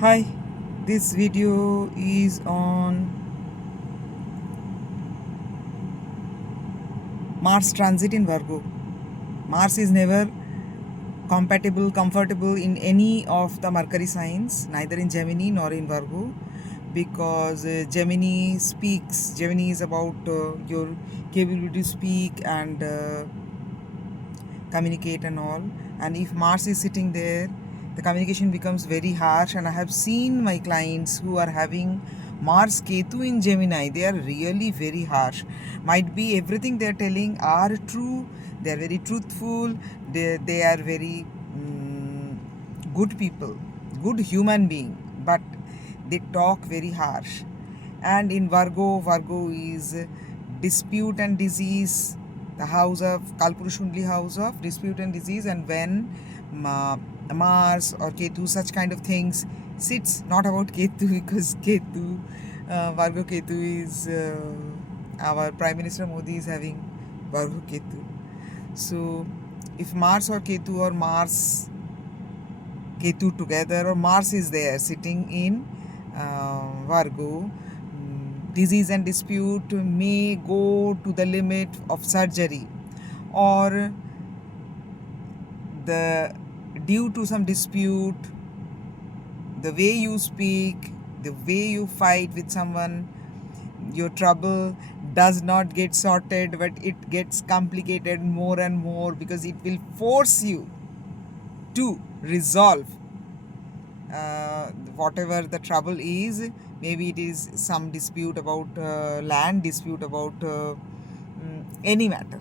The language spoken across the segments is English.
Hi, this video is on Mars transit in Virgo. Mars is never compatible, comfortable in any of the Mercury signs, neither in Gemini nor in Virgo, because Gemini is about your capability to speak and communicate and all. And if Mars is sitting there, the communication becomes very harsh. And I have seen my clients who are having Mars Ketu in Gemini, they are really very harsh. Might be everything they are telling are true, they are very truthful, they are very good people, good human being, but they talk very harsh. And in Virgo is dispute and disease, the house of Kalpurushundli, house of dispute and disease. And when Mars or Ketu, such kind of things sits, not about Ketu because Ketu, Virgo Ketu is our Prime Minister Modi is having Virgo Ketu. So if Mars or Ketu or Mars Ketu together, or Mars is there sitting in Virgo, disease and dispute may go to the limit of surgery, or the due to some dispute, the way you speak, the way you fight with someone, your trouble does not get sorted, but it gets complicated more and more because it will force you to resolve whatever the trouble is. Maybe it is some dispute about land, dispute about any matter.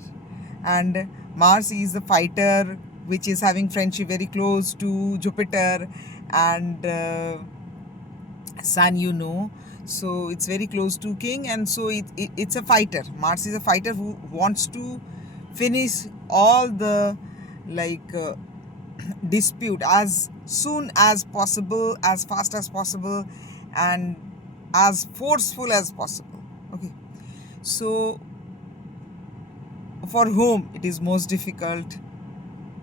And Mars is the fighter, which is having friendship very close to Jupiter and Sun, so it's very close to King, and so it's a fighter. Mars is a fighter who wants to finish all the like dispute as soon as possible, as fast as possible, and as forceful as possible. Okay, so for whom it is most difficult,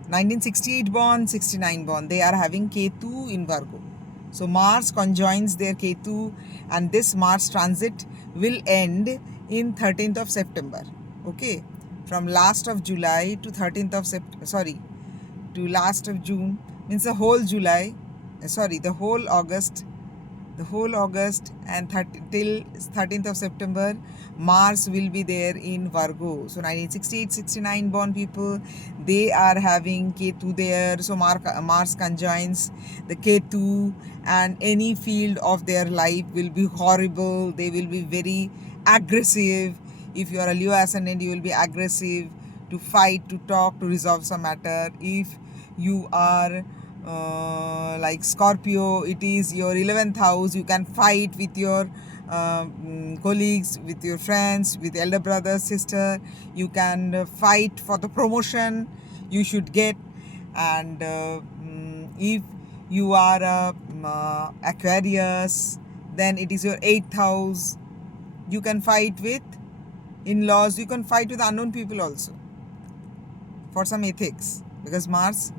1968 born, 69 born, they are having Ketu in Virgo. So Mars conjoins their Ketu, and this Mars transit will end in 13th of September. Okay, from last of July to 13th of to last of June, means the whole July, the whole August, and till 13th of September, Mars will be there in Virgo. So 1968-69 born people, they are having Ketu there. So Mars conjoins the Ketu, and any field of their life will be horrible. They will be very aggressive. If you are a Leo ascendant, you will be aggressive to fight, to talk, to resolve some matter. If you are like Scorpio, it is your 11th house. You can fight with your colleagues, with your friends, with elder brother, sister. You can fight for the promotion you should get. And if you are Aquarius, then it is your 8th house. You can fight with in-laws. You can fight with unknown people also for some ethics, because Mars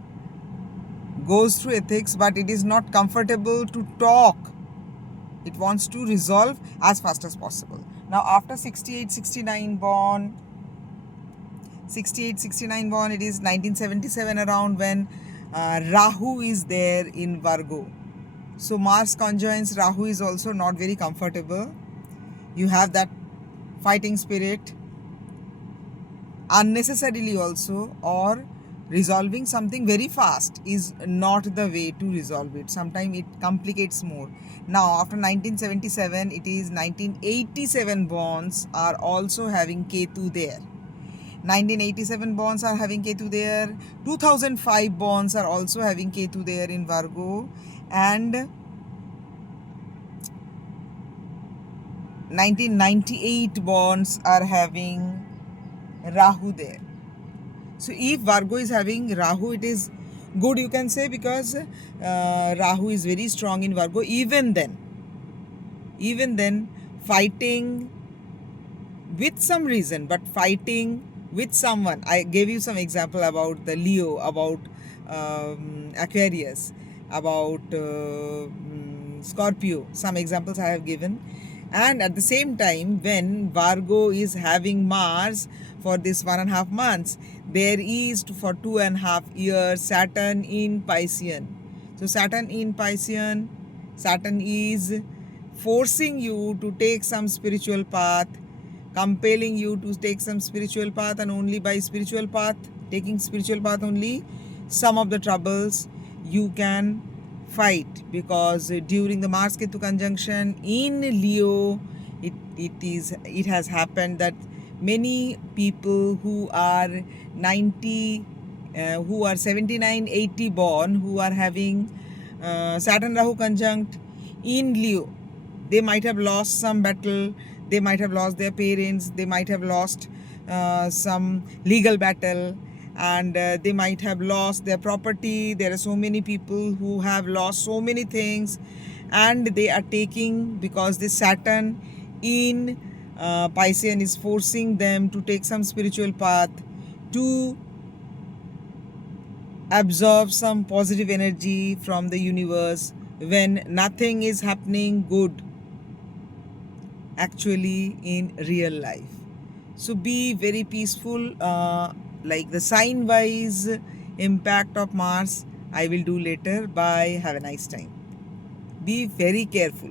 goes through ethics, but it is not comfortable to talk. It wants to resolve as fast as possible. Now after 68-69 born, it is 1977 around, when Rahu is there in Virgo. So Mars conjoins Rahu is also not very comfortable. You have that fighting spirit unnecessarily also, or resolving something very fast is not the way to resolve it. Sometimes it complicates more. Now after 1977, it is 1987 bonds are also having Ketu there. 1987 bonds are having Ketu there. 2005 bonds are also having Ketu there in Virgo. And 1998 bonds are having Rahu there. So if Virgo is having Rahu, it is good, you can say, because Rahu is very strong in Virgo. Even then, fighting with some reason, but fighting with someone. I gave you some example about the Leo, about Aquarius, about Scorpio. Some examples I have given. And at the same time, when Virgo is having Mars for this 1.5 months, there is for 2.5 years Saturn in Piscean. So Saturn in Piscean, Saturn is forcing you to take some spiritual path, compelling you to take some spiritual path, and only by spiritual path, taking spiritual path only, some of the troubles you can fight. Because during the Mars Ketu conjunction in Leo, it has happened that many people who are 90 who are 79 80 born, who are having Saturn Rahu conjunct in Leo, they might have lost some battle, they might have lost their parents, they might have lost some legal battle, and they might have lost their property. There are so many people who have lost so many things, and they are taking, because this Saturn in Piscean is forcing them to take some spiritual path, to absorb some positive energy from the universe when nothing is happening good actually in real life. So be very peaceful. Like the sign wise impact of Mars, I will do later. Bye. Have a nice time. Be very careful.